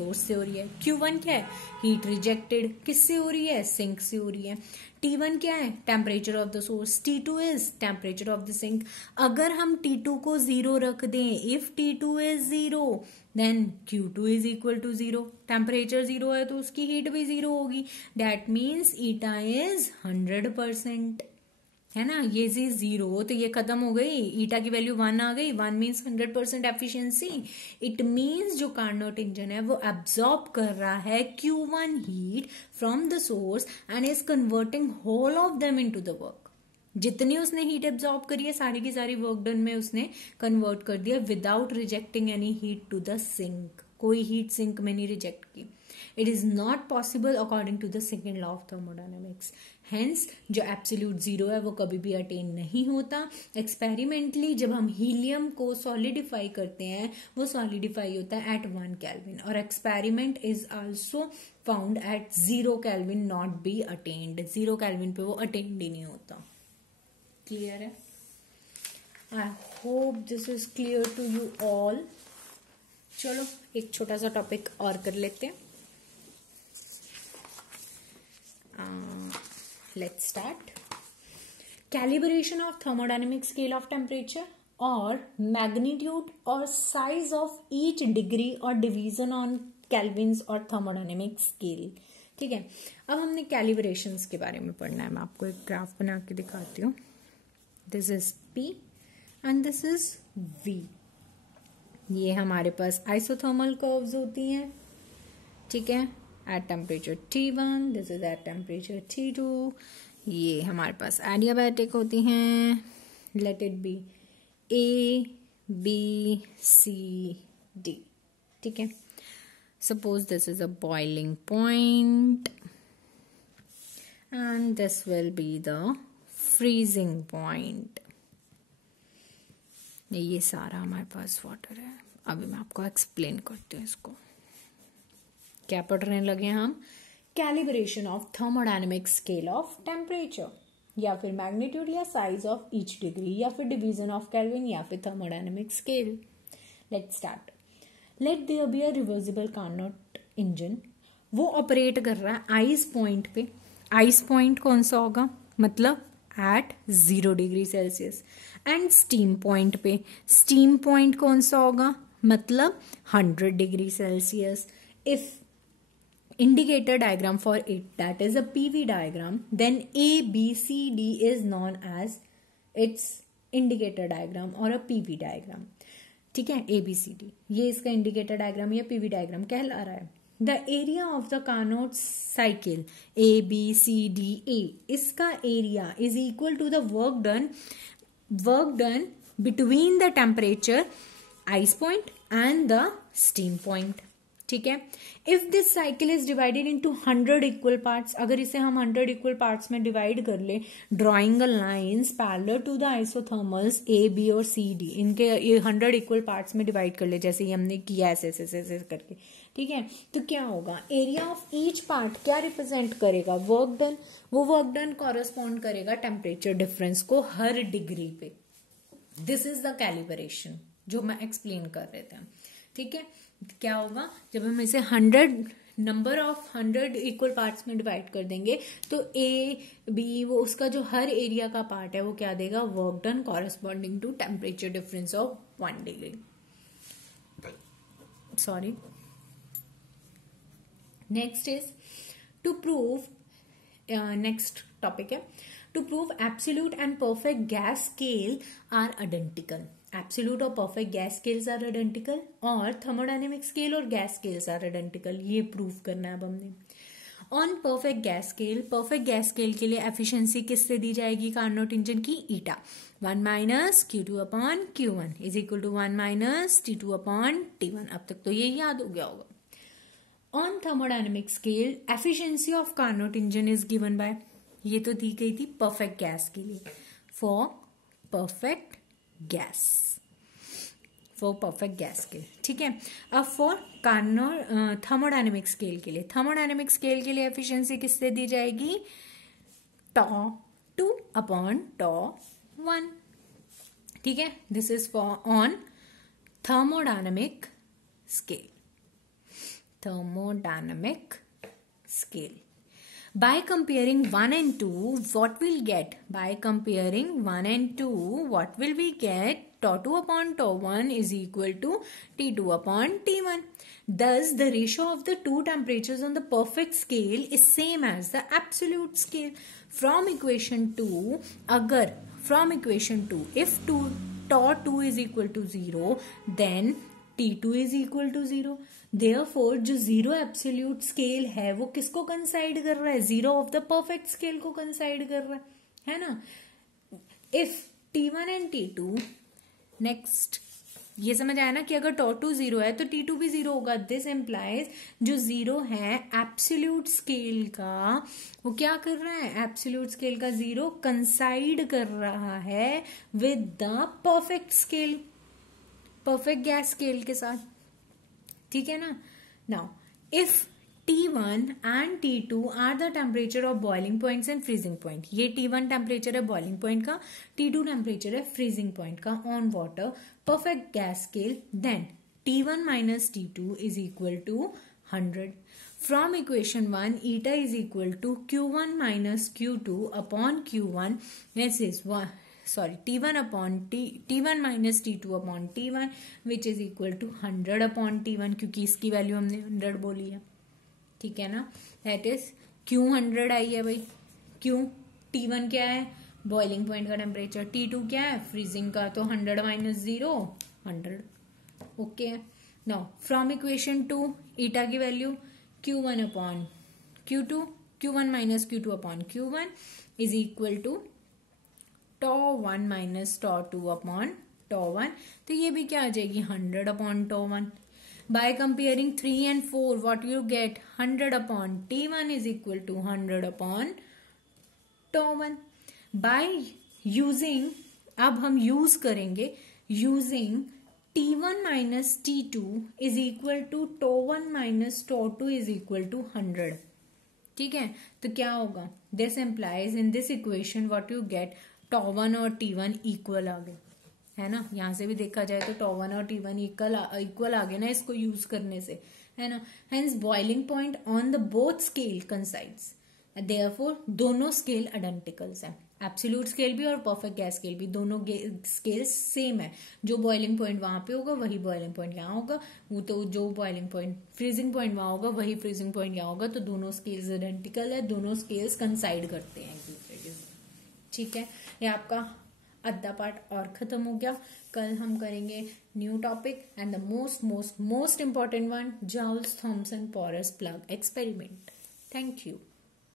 Source से हो रही है। Q1 क्या है, हीट रिजेक्टेड, किससे हो रही है, सिंक से हो रही है। T1 क्या है, temperature of the source, T2 is temperature of the sink. अगर हम T2 को 0 रख दें, if T2 is 0 then Q2 is equal to 0, temperature 0 है तो उसकी हीट भी 0 होगी, दैट मीन्स ईटा इज 100%, है ना। ये चीज 0 तो ये खत्म हो गई, ईटा की वैल्यू 1 आ गई, 1 मीन्स 100% एफिशिएंसी। इट मीन्स जो कार्नोट इंजन है वो एब्जॉर्ब कर रहा है Q1 heat from the source and is converting whole of them into the work. जितनी उसने हीट एब्जॉर्ब करी है सारी की सारी वर्क डन में उसने कन्वर्ट कर दिया without rejecting any heat to the sink. कोई हीट सिंक में नहीं रिजेक्ट की। It is not possible according to the second law of thermodynamics. Hence जो एब्सोल्यूट जीरो है वो कभी भी अटेन नहीं होता। एक्सपेरिमेंटली जब हम हीलियम को सॉलिडिफाई करते हैं वो सॉलिडिफाई होता है एट 1 केल्विन, और experiment is also found at 0 kelvin not be attained. 0 kelvin पे वो अटेन्ड ही नहीं होता। क्लियर है? I hope this is clear to you all. चलो एक छोटा सा टॉपिक और कर लेते हैं। Let's start. Calibration of thermodynamic scale of temperature और मैग्नीट्यूड और साइज ऑफ ईच डिग्री और डिवीजन ऑन केल्विन्स और थर्मोडायनेमिक स्केल। ठीक है, अब हमने कैलिब्रेशंस के बारे में पढ़ना है। मैं आपको एक ग्राफ बना के दिखाती हूँ। This is P and this is V। ये हमारे पास आइसोथर्मल कर्व्स होती हैं, ठीक है, at temperature T1, this is at temperature T2। ये हमारे पास एडियाबैटिक होती हैं, let it be A, B, C, D। ठीक है, suppose this is a boiling point and this will be the freezing point. ये सारा हमारे पास वाटर है। अभी मैं आपको एक्सप्लेन करती हूँ इसको। क्या पढ़ने लगे हम? Calibration of thermodynamic scale of temperature, या फिर मैग्नीट्यूड या साइज ऑफ ईच डिग्री, या फिर डिवीजन ऑफ केल्विन, या फिर thermodynamic scale. Let's start. Let there be a reversible Carnot engine. वो ऑपरेट कर रहा है आइस पॉइंट पे। आइस पॉइंट कौन सा होगा? मतलब at 0 degree Celsius. And steam point पे, स्टीम पॉइंट कौन सा होगा? मतलब 100 degree Celsius. If indicator diagram for it, that is a PV diagram, then ABCD is known as its indicator diagram or a PV diagram। ठीक है, ABCD ये इसका indicator diagram या PV डायग्राम कहला रहा है। The area of the Carnot cycle ABCDA, इसका area is equal to the work done between the temperature ice point and the steam point. ठीक है, if this cycle is divided into 100 equal parts, अगर इसे हम 100 equal parts में divide कर ले, drawing a lines parallel to the isothermals A, B और C, D, इनके ये 100 इक्वल पार्ट्स में डिवाइड कर ले, जैसे ये हमने किया ऐसे करके। ठीक है, तो क्या होगा? एरिया ऑफ ईच पार्ट क्या रिप्रेजेंट करेगा? Work done. वो वर्क डन कॉरेस्पॉन्ड करेगा टेम्परेचर डिफरेंस को हर डिग्री पे। दिस इज द कैलिब्रेशन जो मैं एक्सप्लेन कर रहे थे। ठीक है, क्या होगा? जब हम इसे 100 इक्वल पार्ट्स में डिवाइड कर देंगे तो A, B वो उसका जो हर एरिया का पार्ट है वो क्या देगा? Work done corresponding to temperature difference of 1 degree. Sorry. Next is to prove, next topic है to prove absolute and perfect gas scale are identical. Absolute और perfect gas scales are identical और thermodynamic scale और gas scales are identical. ये prove करना है अब हमने। On perfect gas scale के लिए एफिशिएंसी किससे दी जाएगी? कार्नोट इंजन की eta 1 minus Q2 upon Q1 is equal to 1 minus T2 upon T1। अब तक तो ये याद हो गया होगा। On thermodynamic scale efficiency of Carnot engine is given by, ये तो दी गई थी परफेक्ट गैस के लिए, फॉर परफेक्ट गैस स्केल। ठीक है, अब फॉर थर्मोडायनेमिक स्केल के लिए एफिशिएंसी किससे दी जाएगी? τ2 अपॉन τ1। ठीक है, this is for on thermodynamic scale. thermodynamic scale. By comparing 1 and 2, what we'll get? By comparing 1 and 2, what will we get? Tau 2 upon tau 1 is equal to T2 upon T1. Thus, the ratio of the two temperatures on the perfect scale is same as the absolute scale. From equation 2, if tau 2 is equal to 0, then T2 is equal to 0. Therefore, जो zero absolute scale है वो किसको कंसाइड कर रहा है? Zero of the perfect scale को कंसाइड कर रहा है ना. If T1 and T2, next ये समझ आया ना कि अगर tau 2 जीरो है तो T2 भी जीरो होगा. दिस एम्प्लाइज जो जीरो है एब्सोल्यूट स्केल का, वो क्या कर रहा है? एब्सोल्यूट स्केल का जीरो कंसाइड कर रहा है with the perfect scale, perfect gas scale के साथ. ठीक है ना. Now if T1 and T2 are the temperature of boiling points and freezing point. ये T1 टेम्परेचर है बॉइलिंग पॉइंट का, T2 टेम्परेचर है फ्रीजिंग पॉइंट का on water, perfect gas scale. Then T1 minus T2 is equal to 100. From equation 1, eta is equal to Q1 minus Q2 upon Q1. This is T1 upon T1 minus T2 upon T1 which is equal to 100 upon T1, क्योंकि इसकी value हमने 100 बोली है. ठीक है ना. That is क्यों 100 आई है भाई? क्यों? T1 क्या है? बॉइलिंग पॉइंट का टेम्परेचर. T2 क्या है? फ्रीजिंग का. तो 100 minus 0 100. Okay. Now from equation 2, eta की value Q1 upon Q2, Q1 minus Q2 upon Q1 is equal to tau 1 minus tau 2 upon tau 1. तो ये भी क्या आ जाएगी? 100 upon tau 1. By comparing 3 and 4, what you get? 100 upon T1 is equal to 100 upon tau 1. By using, अब हम use करेंगे using T1 minus T2 is equal to tau 1 minus tau 2 is equal to 100. ठीक है. तो क्या होगा? This implies in this equation what you get, tau 1 और T1 equal आ गए, है ना. यहां से भी देखा जाए तो tau 1 और T1 इक्वल आ गए ना इसको यूज करने से, है ना. Hence boiling point on the both scale coincides. Therefore दोनों स्केल आइडेंटिकल्स हैं. एब्सोल्यूट स्केल भी और परफेक्ट गैस स्केल भी, दोनों स्केल सेम है. जो बॉइलिंग पॉइंट वहां पे होगा वही बॉइलिंग पॉइंट यहाँ होगा. वो तो जो बॉइलिंग पॉइंट फ्रीजिंग पॉइंट वहां होगा वही फ्रीजिंग पॉइंट यहाँ होगा. तो दोनों स्केल्स आइडेंटिकल है, दोनों स्केल्स कंसाइड करते हैं एक दूसरे के. ठीक है. ये आपका आधा पार्ट और खत्म हो गया. कल हम करेंगे new topic and the most important one, Joule's Thomson porous plug experiment. Thank you.